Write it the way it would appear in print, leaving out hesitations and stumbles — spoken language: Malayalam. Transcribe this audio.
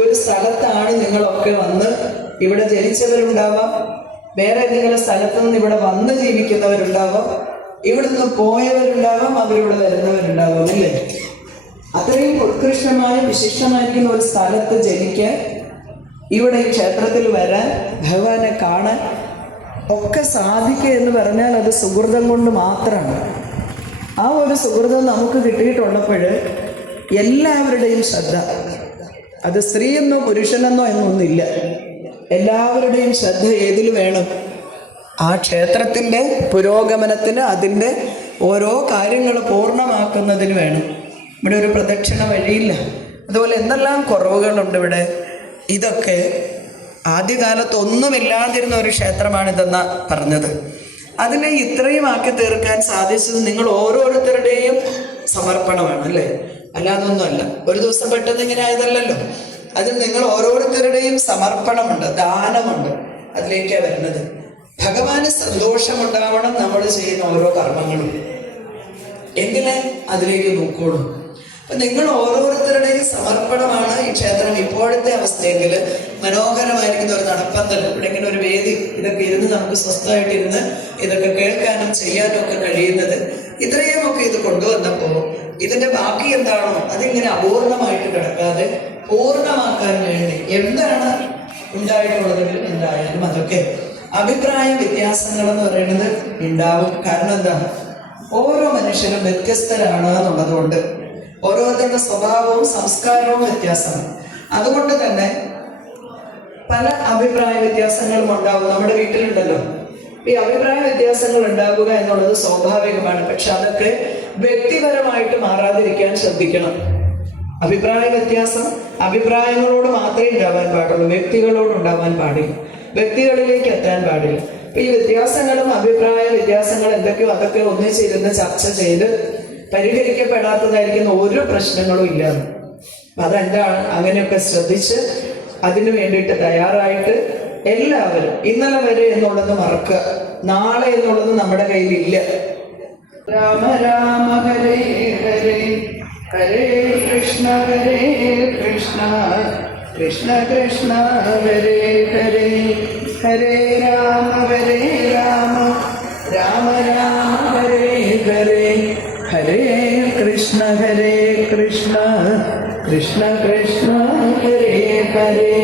ഒരു സ്ഥലത്താണ് നിങ്ങളൊക്കെ വന്ന് ഇവിടെ ജനിച്ചവരുണ്ടാവാം, വേറെ ഏതെങ്കിലും സ്ഥലത്ത് നിന്ന് ഇവിടെ വന്ന് ജീവിക്കുന്നവരുണ്ടാവാം, ഇവിടുന്ന് പോയവരുണ്ടാവാം, അവരിവിടെ വരുന്നവരുണ്ടാവാം, അല്ലേ? അത്രയും ഉത്കൃഷ്ടമായ വിശിഷ്ടമായിരിക്കുന്ന ഒരു സ്ഥലത്ത് ജനിക്കാൻ, ഇവിടെ ഈ ക്ഷേത്രത്തിൽ വരാൻ, ഭഗവാനെ കാണാൻ ഒക്കെ സാധിക്കുക എന്ന് പറഞ്ഞാൽ അത് സുഹൃതം കൊണ്ട് മാത്രമാണ്. ആ ഒരു സുഹൃതം നമുക്ക് കിട്ടിയിട്ടുള്ളപ്പോൾ എല്ലാവരുടെയും ശ്രദ്ധ, അത് സ്ത്രീയെന്നോ പുരുഷനെന്നോ എന്നൊന്നില്ല, എല്ലാവരുടെയും ശ്രദ്ധ ഏതിൽ വേണം? ആ ക്ഷേത്രത്തിൻ്റെ പുരോഗമനത്തിന്, അതിൻ്റെ ഓരോ കാര്യങ്ങൾ പൂർണ്ണമാക്കുന്നതിന് വേണം. ഇവിടെ ഒരു പ്രദക്ഷിണ വഴിയില്ല. അതുപോലെ എന്തെല്ലാം കുറവുകളുണ്ട് ഇവിടെ. ഇതൊക്കെ ആദ്യകാലത്ത് ഒന്നുമില്ലാതിരുന്ന ഒരു ക്ഷേത്രമാണിതെന്നാ പറഞ്ഞത്. അതിനെ ഇത്രയും ആക്കി തീർക്കാൻ സാധിച്ചത് നിങ്ങൾ ഓരോരുത്തരുടെയും സമർപ്പണമാണ്, അല്ലേ? അല്ലാതൊന്നുമല്ല. ഒരു ദിവസം പെട്ടെന്ന് ഇങ്ങനെ ആയതല്ലല്ലോ. അതിൽ നിങ്ങൾ ഓരോരുത്തരുടെയും സമർപ്പണമുണ്ട്, ദാനമുണ്ട്. അതിലേക്കാണ് വരുന്നത്. ഭഗവാന് സന്തോഷമുണ്ടാവണം നമ്മൾ ചെയ്യുന്ന ഓരോ കർമ്മങ്ങളും. എങ്കിലേ അതിലേക്ക് നോക്കോളൂ. അപ്പൊ നിങ്ങൾ ഓരോരുത്തരുടെയും സമർപ്പണമാണ് ഈ ക്ഷേത്രം ഇപ്പോഴത്തെ അവസ്ഥയെങ്കിൽ മനോഹരമായിരിക്കുന്ന ഒരു നടപ്പന്തൽ, ഇവിടെ ഇങ്ങനെ ഒരു വേദി, ഇതൊക്കെ ഇരുന്ന് നമുക്ക് സ്വസ്ഥമായിട്ടിരുന്ന് ഇതൊക്കെ കേൾക്കാനും ചെയ്യാനും ഒക്കെ കഴിയുന്നത്. ഇത്രയും ഒക്കെ ഇത് കൊണ്ടുവന്നപ്പോൾ ഇതിന്റെ ബാക്കി എന്താണോ അതിങ്ങനെ അപൂർണമായിട്ട് കിടക്കാതെ പൂർണ്ണമാക്കാൻ വേണ്ടി എന്താണ് ഉണ്ടായിട്ടുള്ളതെങ്കിലും എന്തായാലും അതൊക്കെ അഭിപ്രായ വ്യത്യാസങ്ങൾ എന്ന് പറയുന്നത് ഉണ്ടാവും. കാരണം എന്താണ്? ഓരോ മനുഷ്യരും വ്യത്യസ്തരാണ് എന്നുള്ളതുകൊണ്ട് ഓരോരുത്തരുടെ സ്വഭാവവും സംസ്കാരവും വ്യത്യാസമാണ്. അതുകൊണ്ട് തന്നെ പല അഭിപ്രായ വ്യത്യാസങ്ങളും ഉണ്ടാവും. നമ്മുടെ വീട്ടിലുണ്ടല്ലോ, ഈ അഭിപ്രായ വ്യത്യാസങ്ങൾ ഉണ്ടാവുക എന്നുള്ളത് സ്വാഭാവികമാണ്. പക്ഷെ അതൊക്കെ വ്യക്തിപരമായിട്ട് മാറാതിരിക്കാൻ ശ്രദ്ധിക്കണം. അഭിപ്രായ വ്യത്യാസം അഭിപ്രായങ്ങളോട് മാത്രമേ ഉണ്ടാവാൻ പാടുള്ളൂ, വ്യക്തികളോട് ഉണ്ടാവാൻ പാടില്ല, വ്യക്തികളിലേക്ക് എത്താൻ പാടില്ല. അപ്പൊ ഈ വ്യത്യാസങ്ങളും അഭിപ്രായ വ്യത്യാസങ്ങൾ എന്തൊക്കെയോ അതൊക്കെ ഒന്നിച്ചിരുന്ന് ചർച്ച ചെയ്ത് പരിഹരിക്കപ്പെടാത്തതായിരിക്കുന്ന ഒരു പ്രശ്നങ്ങളും ഇല്ലാന്ന്. അതെന്താണ്? അങ്ങനെയൊക്കെ ശ്രദ്ധിച്ച് അതിനു വേണ്ടിയിട്ട് തയ്യാറായിട്ട് എല്ലാവരും ഇന്നലെ വരെ എന്നുള്ളത് മറക്കുക. നാളെ എന്നുള്ളത് നമ്മുടെ കയ്യിലില്ല. രാമ രാമ ഹരേ ഹരേ ഹരേ കൃഷ്ണ കൃഷ്ണ കൃഷ്ണ ഹരേ ഹരേ ഹരേ രാമ രാമ രാമ ഹരേ ഹരേ ഹരേ കൃഷ്ണ കൃഷ്ണ കൃഷ്ണ ഹരേ ഹരേ.